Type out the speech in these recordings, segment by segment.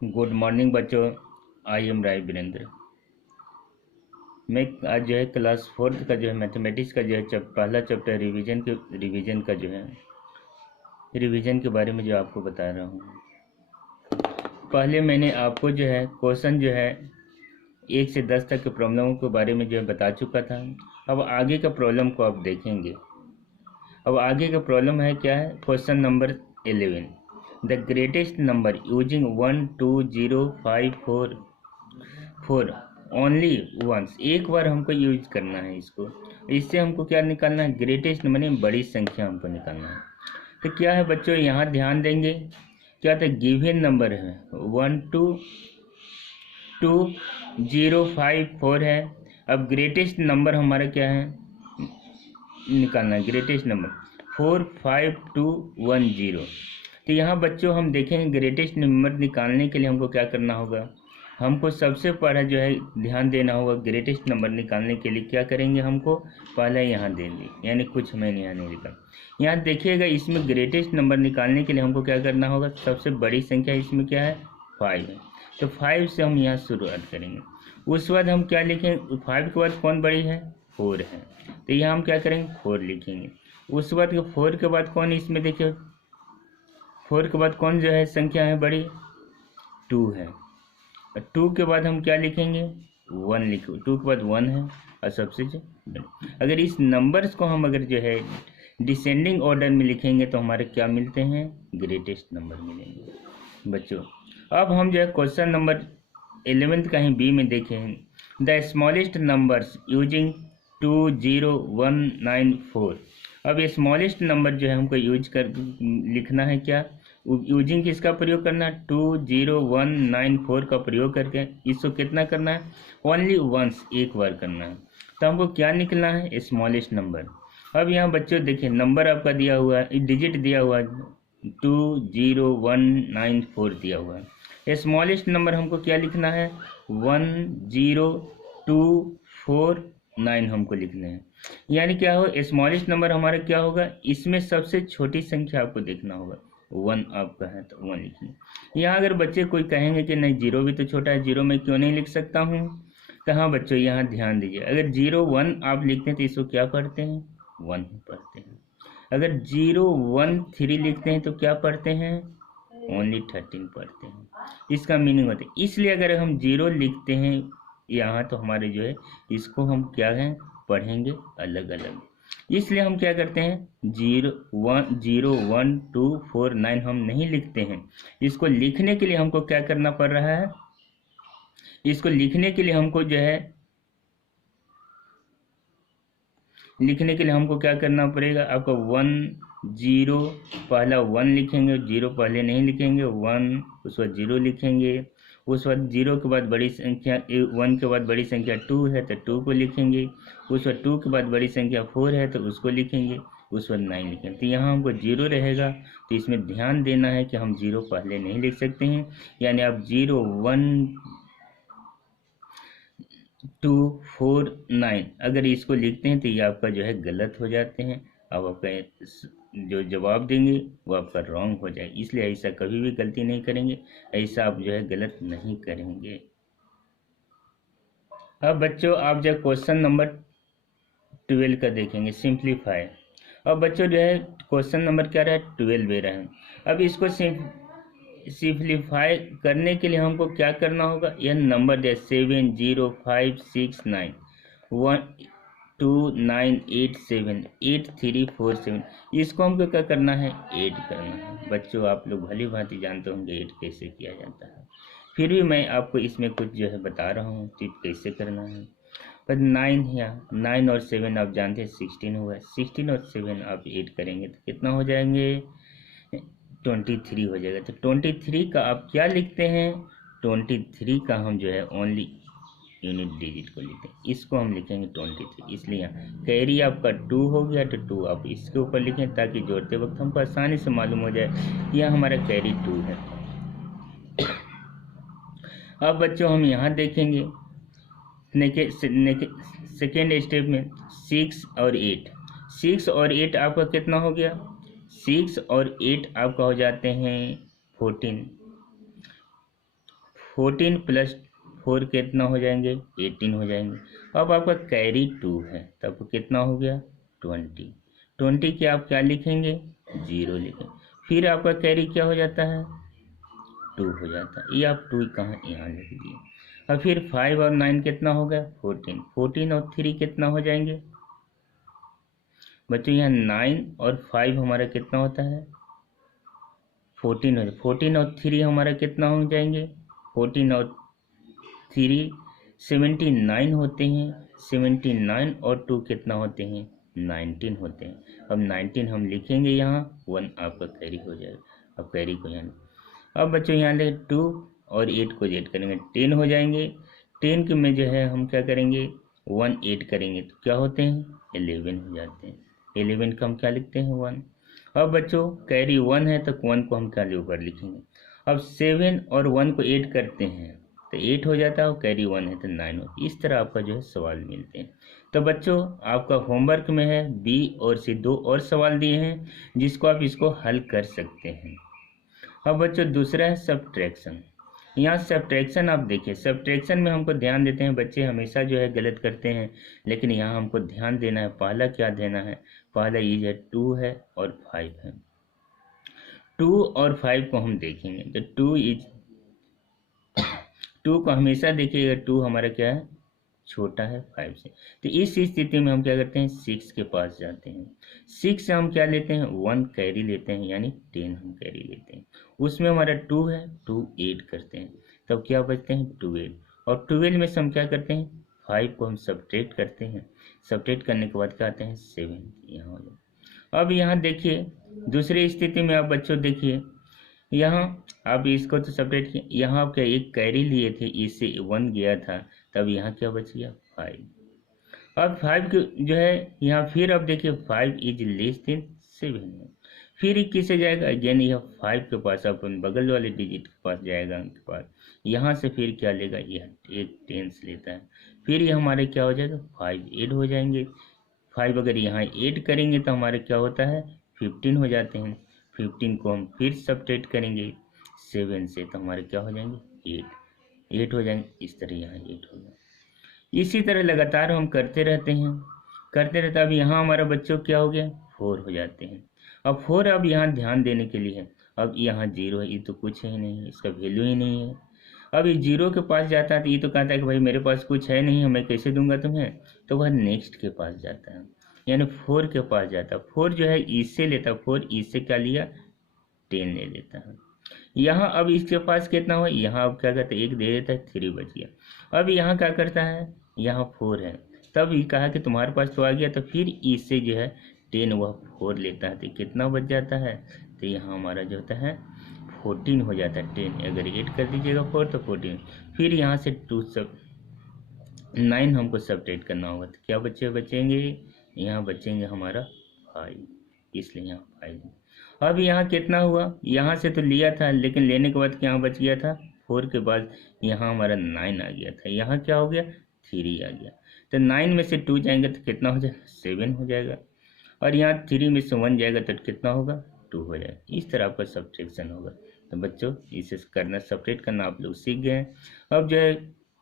Good morning बच्चों। I am राय वीरेंद्र। मैं आज जो है क्लास 4th का जो है मैथमेटिक्स का जो है पहला चैप्टर रिवीजन के बारे में जो आपको बता रहा हूँ। पहले मैंने आपको जो है क्वेश्चन जो है 1 से 10 तक के प्रॉब्लमों के बारे में जो है बता चुका था। अब आगे का प्रॉब्लम को आप देखेंगे। अब आगे का प्रॉब्लम है क्या है, question number 11। The greatest number using 1 2 0 5 4 only once. एक बार हमको यूज करना है इसको। इससे हमको क्या निकालना है, ग्रेटेस्ट माने बड़ी संख्या हमको निकालना है। तो क्या है बच्चों, यहाँ ध्यान देंगे क्या था, गिवन नंबर है 1 2 2 0 5 4 है। अब ग्रेटेस्ट नंबर हमारा क्या है निकालना है, ग्रेटेस्ट नंबर 4 5 2 1 0। तो यहाँ बच्चों हम देखेंगे ग्रेटेस्ट नंबर निकालने के लिए हमको क्या करना होगा। हमको सबसे पहले जो है ध्यान देना होगा, ग्रेटेस्ट नंबर निकालने के लिए क्या करेंगे, हमको पहले यहाँ देंगे, यानी कुछ मैंने यहाँ नहीं लिखा। यहाँ देखिएगा, इसमें ग्रेटेस्ट नंबर निकालने के लिए हमको क्या करना होगा, सबसे बड़ी संख्या इसमें क्या है 5 है। तो 5 से हम यहाँ शुरुआत करेंगे। उस बाद हम क्या लिखेंगे, 5 के बाद कौन बड़ी है 4 है, तो यहाँ हम क्या करेंगे 4 लिखेंगे। उस बाद 4 के बाद कौन, इसमें देखिए 4 के बाद कौन जो है संख्या है बड़ी 2 है। और 2 के बाद हम क्या लिखेंगे 1 लिखो, 2 के बाद 1 है और सबसे जो अगर इस नंबर्स को हम अगर जो है डिसेंडिंग ऑर्डर में लिखेंगे तो हमारे क्या मिलते हैं, ग्रेटेस्ट नंबर मिलेंगे बच्चों। अब हम जो है क्वेश्चन नंबर 11 का ही बी में देखें, द स्मॉलेस्ट नंबर्स यूजिंग 2 0 1 9 4। अब ये स्मॉलेस्ट नंबर जो है हमको यूज कर लिखना है, क्या यूजिंग किसका प्रयोग करना है, 2 0 1 9 4 का प्रयोग करके इसको कितना करना है, ओनली वंस, एक बार करना है। तो हमको क्या निकलना है, स्मॉलेस्ट नंबर। अब यहाँ बच्चों देखिए नंबर आपका दिया हुआ है, डिजिट दिया हुआ है 2 0 1 9 4 दिया हुआ है। स्मॉलेस्ट नंबर हमको क्या लिखना है 1 0 2 4 9 हमको लिखना है। यानी क्या हो, स्मॉलेस्ट नंबर हमारा क्या होगा, इसमें सबसे छोटी संख्या आपको देखना होगा, 1 आपका है तो 1 लिखिए। यहाँ अगर बच्चे कोई कहेंगे कि नहीं 0 भी तो छोटा है, 0 में क्यों नहीं लिख सकता हूँ, तो हाँ बच्चों यहाँ ध्यान दीजिए, अगर 0 1 आप लिखते हैं तो इसको क्या पढ़ते हैं 1 पढ़ते हैं। अगर 0 1 3 लिखते हैं तो क्या पढ़ते हैं, ओनली 13 पढ़ते हैं। इसका मीनिंग होता है, इसलिए अगर हम 0 लिखते हैं यहाँ तो हमारे जो है इसको हम क्या है पढ़ेंगे अलग अलग। इसलिए हम क्या करते हैं 0 1 2 4 9 हम नहीं लिखते हैं। इसको लिखने के लिए हमको क्या करना पड़ रहा है, इसको लिखने के लिए हमको जो है लिखने के लिए हमको क्या करना पड़ेगा, आपको 1 0 पहला 1 लिखेंगे, 0 पहले नहीं लिखेंगे, 1 उस बाद 0 लिखेंगे। उस बाद 0 के बाद बड़ी संख्या 1 के बाद बड़ी संख्या 2 है तो 2 को लिखेंगे। उस बाद 2 के बाद बड़ी संख्या 4 है तो उसको लिखेंगे। उस बाद 9 लिखेंगे। तो यहाँ हमको 0 रहेगा, तो इसमें ध्यान देना है कि हम 0 पहले नहीं लिख सकते हैं। यानी आप 0 1 2 4 9 अगर इसको लिखते हैं तो ये आपका जो है गलत हो जाते हैं। अब आपका जो जवाब देंगे वो आपका रॉन्ग हो जाए, इसलिए ऐसा कभी भी गलती नहीं करेंगे, ऐसा आप जो है गलत नहीं करेंगे। अब बच्चों आप जब क्वेश्चन नंबर 12 का देखेंगे, सिंप्लीफाई। अब बच्चों जो है क्वेश्चन नंबर क्या रहा है 12 रहा है। अब इसको सिंप्लीफाई करने के लिए हमको क्या करना होगा, यह नंबर दिया 7 0 5 6 9 1 2 9 8 7 8 3 4 7, इसको हमको क्या करना है ऐड करना है। बच्चों आप लोग भली भांति जानते होंगे ऐड कैसे किया जाता है, फिर भी मैं आपको इसमें कुछ जो है बता रहा हूँ कि कैसे करना है। पर 9 या 9 और 7 आप जानते हैं 16 हुआ है, 16 और 7 आप ऐड करेंगे तो कितना हो जाएंगे 23 हो जाएगा। तो 23 का आप क्या लिखते हैं, 23 का हम जो है ओनली यूनिट डिजिट को लिखते हैं, इसको हम लिखेंगे 23। इसलिए कैरी आपका 2 हो गया तो 2 आप इसके ऊपर लिखें ताकि जोड़ते वक्त हमको आसानी से मालूम हो जाए यह हमारा कैरी 2 है। अब बच्चों हम यहाँ देखेंगे सेकेंड स्टेप में 6 और 8, 6 और 8 आपका कितना हो गया, 6 और 8 आपका हो जाते हैं 14। 14 प्लस 4 कितना हो जाएंगे, 18 हो जाएंगे। अब आपका कैरी 2 है, तब कितना हो गया, 20। 20 के आप क्या लिखेंगे, 0 लिखेंगे। फिर आपका कैरी क्या हो जाता है, 2 हो जाता है। ये आप 2 कहाँ, यहाँ लिख दिए। और फिर 5 और 9 कितना हो गया, 14। 14 और 3 कितना हो जाएंगे बच्चों, यहाँ 9 और 5 हमारा कितना होता है, 14 हो। 14 और 3 हमारा कितना हो जाएंगे, 14 और 3 79 होते हैं। 79 और 2 कितना होते हैं, 19 होते हैं। अब 19 हम लिखेंगे यहाँ, 1 आपका कैरी हो जाएगा। अब कैरी को यहाँ, अब बच्चों यहाँ ले 2 और 8 को ऐड करेंगे, 10 हो जाएंगे। 10 के में जो है हम क्या करेंगे, 1 ऐड करेंगे तो क्या होते हैं, 11 हो जाते हैं। 11 का हम क्या लिखते हैं, 1। अब बच्चों कैरी 1 है तो 1 को हम क्या ऊपर लिखेंगे। अब 7 और 1 को ऐड करते हैं तो 8 हो जाता है, और कैरी 1 है तो 9 हो। इस तरह आपका जो है सवाल मिलते हैं। तो बच्चों आपका होमवर्क में है बी और सी 2 और सवाल दिए हैं, जिसको आप इसको हल कर सकते हैं। अब बच्चों दूसरा है सब्ट्रैक्शन। यहाँ सब्ट्रैक्शन आप देखिए, सब्ट्रैक्शन में हमको ध्यान देते हैं, बच्चे हमेशा जो है गलत करते हैं, लेकिन यहाँ हमको ध्यान देना है। पहला क्या देना है, पहला ये है 2 है और 5 है। 2 और 5 को हम देखेंगे तो 2 को हमेशा देखिएगा, 2 हमारा क्या है, छोटा है 5 से। तो इस स्थिति में हम क्या करते हैं, 6 के पास जाते हैं। 6 से हम क्या लेते हैं, 1 कैरी लेते हैं, यानी 10 हम कैरी लेते हैं। उसमें हमारा 2 है, 2 ऐड करते हैं, तब क्या बचते हैं, 12। और 12 में से हम क्या करते हैं, 5 को हम सब्ट्रैक्ट करते हैं। सब्ट्रैक्ट करने के बाद क्या आते हैं, 7 यहाँ हो जाए। अब यहाँ देखिए दूसरी स्थिति में आप बच्चों देखिए, यहाँ आप इसको तो सब्ट्रैक्ट किए, यहाँ आप क्या एक कैरी लिए थे, इससे 1 गया था, तब यहाँ क्या बच गया, 5। अब 5 जो है यहाँ फिर अब देखिए 5 इज लेस देन 7। फिर किससे जाएगा, अगेन यह 5 के पास, अपन बगल वाले डिजिट के पास जाएगा, उनके पास। यहाँ से फिर क्या लेगा, यह एक 10 लेता है। फिर ये हमारे क्या हो जाएगा, 5 ऐड हो जाएंगे। 5 अगर यहाँ ऐड करेंगे तो हमारे क्या होता है, 15 हो जाते हैं। 15 को हम फिर सब्ट्रैक्ट करेंगे 7 से, तो हमारे क्या हो जाएंगे, 8 हो जाएंगे। इस तरह यहाँ 8 हो जाएंगे। इसी तरह लगातार हम करते रहते हैं, करते रहते। अब यहाँ हमारा बच्चों क्या हो गया, 4 हो जाते हैं। अब 4 अब यहाँ ध्यान देने के लिए है, अब यहाँ 0 है, ये तो कुछ है ही नहीं, इसका वैल्यू ही नहीं है। अब ये 0 के पास जाता है तो ये तो कहता है कि भाई मेरे पास कुछ है नहीं, मैं कैसे दूंगा तुम्हें, तो वह नेक्स्ट के पास जाता है, यानी 4 के पास जाता है। 4 जो है इससे लेता है, 4 इससे क्या लिया, 10 ले लेता है। यहाँ अब इसके पास कितना हुआ, यहाँ अब क्या करता है, 1 दे देता है, 3 बच गया। अब यहाँ क्या करता है, यहाँ 4 है, तब ये कहा कि तुम्हारे पास तो आ गया, तो फिर इससे जो है 10 वह 4 लेता है, तो कितना बच जाता है, तो यहाँ हमारा जो होता है 14 हो जाता है। 10 अगर ऐड कर दीजिएगा 4 तो 14। फिर यहाँ से 9 हमको सब्ट्रैक्ट करना होगा, तो क्या बचेंगे, यहाँ बचेंगे हमारा 5, इसलिए यहाँ 5। अब यहाँ कितना हुआ, यहाँ से तो लिया था, लेकिन लेने के बाद क्या बच गया था, 4 के बाद यहाँ हमारा 9 आ गया था, यहाँ क्या हो गया, 3 आ गया। तो 9 में से 2 जाएंगे तो कितना हो जाएगा, 7 हो जाएगा। और यहाँ 3 में से 1 जाएगा तो कितना होगा, 2 हो जाएगा। इस तरह आपका सब्ट्रैक्शन होगा। तो बच्चों इसे करना, सब्ट्रैक्ट करना आप लोग सीख गए हैं। अब जो है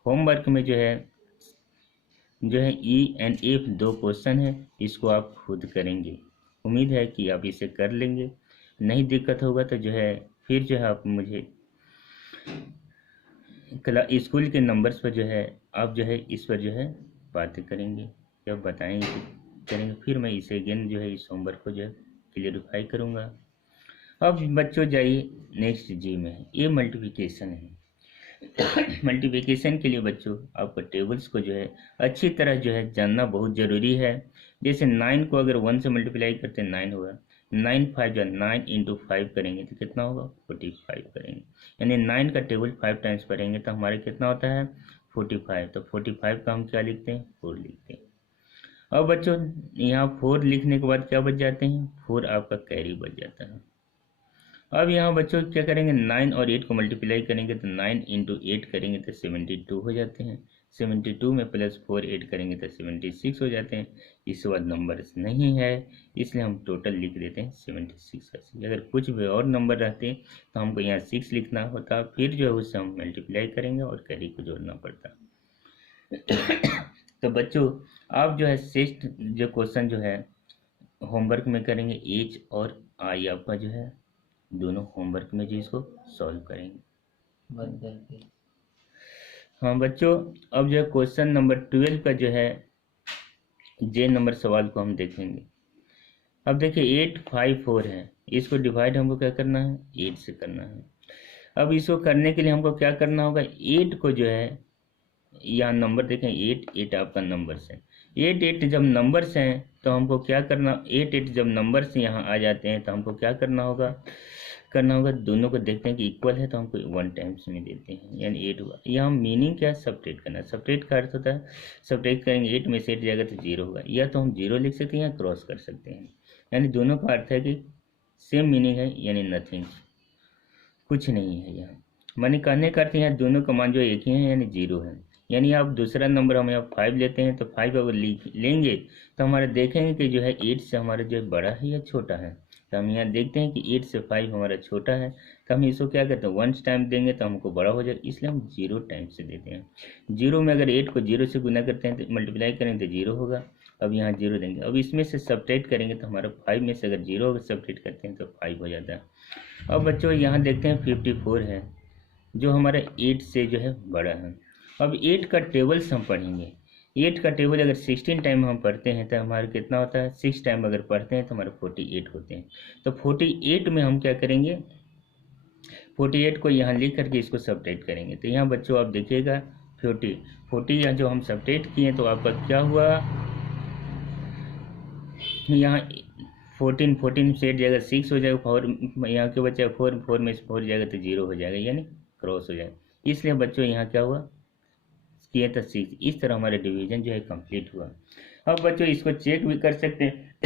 होमवर्क में जो है ई एंड एफ 2 क्वेश्चन है, इसको आप खुद करेंगे। उम्मीद है कि आप इसे कर लेंगे। नहीं दिक्कत होगा तो जो है फिर जो है आप मुझे स्कूल के नंबर्स पर जो है आप जो है इस पर जो है बातें करेंगे, जब बताएंगे करेंगे, फिर मैं इसे अगेन जो है इस होमवर्क को जो है क्लियरिफाई करूँगा। अब बच्चों जाइए नेक्स्ट जी में, ये मल्टीप्लिकेशन है। मल्टीप्लिकेशन के लिए बच्चों आपको टेबल्स को जो है अच्छी तरह जो है जानना बहुत ज़रूरी है। जैसे 9 को अगर 1 से मल्टीप्लाई करते हैं 9 होगा, 9 5 जो 9 इंटू 5 करेंगे तो कितना होगा, 45 करेंगे, यानी 9 का टेबल 5 टाइम्स पढ़ेंगे तो हमारे कितना होता है, 45। तो 45 का हम क्या लिखते हैं, 4 लिखते हैं। अब बच्चों यहाँ 4 लिखने के बाद क्या बच जाते हैं, 4 आपका कैरी बच जाता है। अब यहाँ बच्चों क्या करेंगे, 9 और 8 को मल्टीप्लाई करेंगे तो 9 इंटू 8 करेंगे तो 72 हो जाते हैं। 72 में +4 ऐड करेंगे तो 76 हो जाते हैं। इसके बाद नंबर्स नहीं है, इसलिए हम टोटल लिख देते हैं 76 ऐसे। अगर कुछ भी और नंबर रहते तो हमको यहाँ 6 लिखना होता, फिर जो है उससे हम मल्टीप्लाई करेंगे और कैरी को जोड़ना पड़ता। तो बच्चों आप जो है शेष जो क्वेश्चन जो है होमवर्क में करेंगे, एज और आई आपका जो है दोनों होमवर्क में जो इसको सॉल्व करेंगे। बंद करके हाँ बच्चों, अब जो है क्वेश्चन नंबर 12 का जो है जे नंबर सवाल को हम देखेंगे। अब देखिए 854 है, इसको डिवाइड हमको क्या करना है, 8 से करना है। अब इसको करने के लिए हमको क्या करना होगा, 8 को जो है यहाँ नंबर देखें 8 आपका नंबर्स है। 8 जब नंबर्स हैं तो हमको क्या करना, 8 जब नंबर्स यहाँ आ जाते हैं तो हमको क्या करना होगा, दोनों को देखते हैं कि इक्वल है तो हमको 1 टाइम्स में देते हैं, यानी 8 हुआ। यहाँ मीनिंग क्या है, सब्ट्रैक्ट करना। सब्ट्रैक्ट का अर्थ होता है सब्ट्रैक्ट करेंगे 8 में से 8 जाएगा तो 0 होगा, या तो हम 0 लिख सकते हैं या क्रॉस कर सकते हैं। यानी दोनों का अर्थ है कि सेम मीनिंग है, यानी नथिंग, कुछ नहीं है। यहाँ माने कहने का अर्थ यहाँ दोनों का मान जो एक ही है, यानी 0 है। यानी आप दूसरा नंबर हम यहाँ 5 लेते हैं तो 5 अगर लेंगे तो हमारे देखेंगे कि जो है 8 से हमारा जो है बड़ा है या छोटा है। तो हम यहाँ देखते हैं कि 8 से 5 हमारा छोटा है, तो हम इसको क्या करते हैं 1 टाइम देंगे तो हमको बड़ा हो जाएगा, इसलिए हम 0 टाइम से देते हैं। 0 में अगर 8 को 0 से गुना करते हैं तो मल्टीप्लाई करेंगे तो 0 होगा। अब यहाँ 0 देंगे, अब इसमें से सब्ट्रैक्ट करेंगे तो हमारा 5 में से अगर 0 सब्ट्रैक्ट करते हैं तो 5 हो जाता है। अब बच्चों यहाँ देखते हैं 54 है जो हमारा 8 से जो है बड़ा है। अब 8 का टेबल्स हम पढ़ेंगे। 8 का टेबल अगर 16 टाइम हम पढ़ते हैं तो हमारा कितना होता है, 6 टाइम अगर पढ़ते हैं तो हमारे 48 होते हैं। तो 48 में हम क्या करेंगे, 48 को यहाँ लिख करके इसको सब्ट्रैक्ट करेंगे। तो यहाँ बच्चों आप देखिएगा 40 यहाँ जो हम सब्ट्रैक्ट किए तो आपका क्या हुआ, यहाँ 14 से 8 जाएगा 6 हो जाएगा, 4 यहाँ के बच्चे 4 में से 4 जाएगा तो 0 हो जाएगा, यानी क्रॉस हो जाएगा। इसलिए बच्चों यहाँ क्या हुआ, किया था 6। इस तरह हमारा डिवीजन जो है कंप्लीट हुआ। अब बच्चों इसको चेक भी कर सकते हैं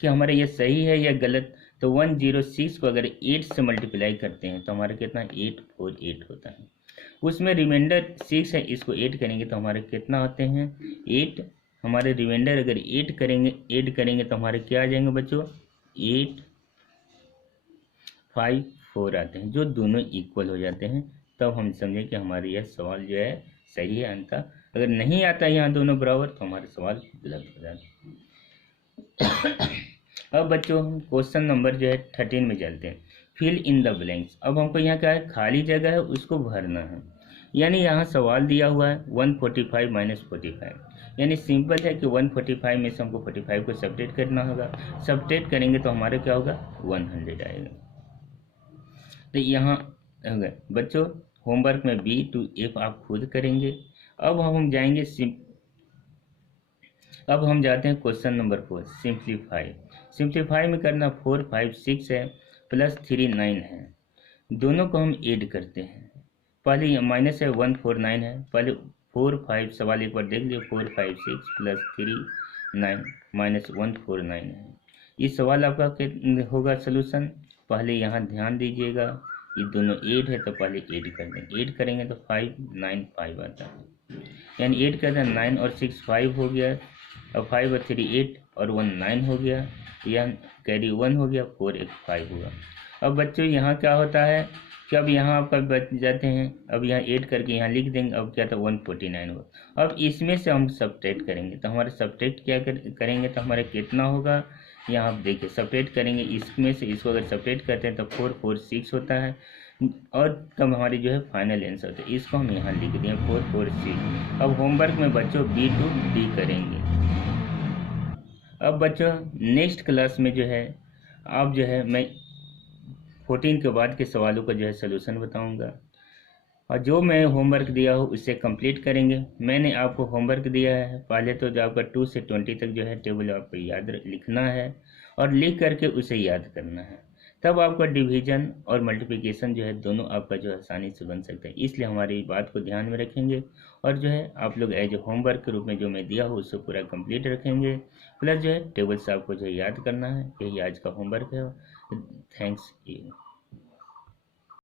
कि हमारा ये सही है या गलत। तो 106 को अगर 8 से मल्टीप्लाई करते हैं तो हमारा कितना 848 होता है। उसमें रिमाइंडर 6 है, इसको 8 करेंगे तो हमारे कितना होते हैं 8। हमारे रिमाइंडर अगर 8 करेंगे ऐड करेंगे तो हमारे क्या आ जाएंगे बच्चों 854 आते हैं, जो दोनों इक्वल हो जाते हैं। तब हम समझें कि हमारा यह सवाल जो है सही है अंततः। अगर नहीं आता यहाँ दोनों बराबर तो हमारे सवाल गलत हो जाते हैं। अब बच्चों हम क्वेश्चन नंबर जो है 13 में चलते हैं, फिल इन द ब्लैंक्स। अब हमको यहाँ क्या है, खाली जगह है उसको भरना है। यानी यहाँ सवाल दिया हुआ है 145 - 45, यानी सिंपल है कि 145 में से हमको 45 को सब्ट्रैक्ट करना होगा। सब्ट्रैक्ट करेंगे तो हमारे क्या होगा 100 आएगा। तो यहाँ बच्चों होमवर्क में B to F आप खुद करेंगे। अब हम जाएंगे अब हम जाते हैं क्वेश्चन नंबर 4, सिंप्लीफाई में करना 4 5 6 है +3 9 है, दोनों को हम ऐड करते हैं। पहले माइनस है 149 है, पहले 4 5 सवाल एक बार देख लीजिए 4 5 6 +3 9 -149 है। इस सवाल आपका होगा सोल्यूशन। पहले यहाँ ध्यान दीजिएगा ये दोनों 8 है तो पहले ऐड कर देंगे, ऐड करेंगे तो 5 9 5 आता है, यानी 8 करते हैं 9 और 6 5 हो गया, अब 5 और 3 8 और 1 9 हो गया, यह कैरी 1 हो गया, 4 1 5 हुआ। अब बच्चों यहाँ क्या होता है कि अब यहाँ आपका बच जाते हैं, अब यहाँ ऐड करके यहाँ लिख देंगे। अब क्या था 149 होगा। अब इसमें से हम सब्ट्रैक्ट करेंगे तो हमारे सब्ट्रैक्ट क्या करेंगे तो हमारे कितना होगा, यहाँ आप देखिए सब्ट्रैक्ट करेंगे इसमें से इसको अगर सब्ट्रैक्ट करते हैं तो 4 4 6 होता है, और तब हमारी जो है फाइनल आंसर होता है। इसको हम यहाँ लिख दिए 4 4 6। अब होमवर्क में बच्चों B to D करेंगे। अब बच्चों नेक्स्ट क्लास में जो है आप जो है मैं 14 के बाद के सवालों का जो है सलूशन बताऊंगा, और जो मैं होमवर्क दिया हो उससे कंप्लीट करेंगे। मैंने आपको होमवर्क दिया है पहले तो जो आपका 2 से 20 तक जो है टेबल आपको याद लिखना है और लिख करके उसे याद करना है, तब आपका डिवीजन और मल्टीप्लिकेशन जो है दोनों आपका जो है आसानी से बन सकता है। इसलिए हमारी बात को ध्यान में रखेंगे और जो है आप लोग एज ए होमवर्क के रूप में जो मैं दिया हो उससे पूरा कंप्लीट रखेंगे, प्लस जो है टेबल्स आपको जो है याद करना है। यही आज का होमवर्क है। Thanks you.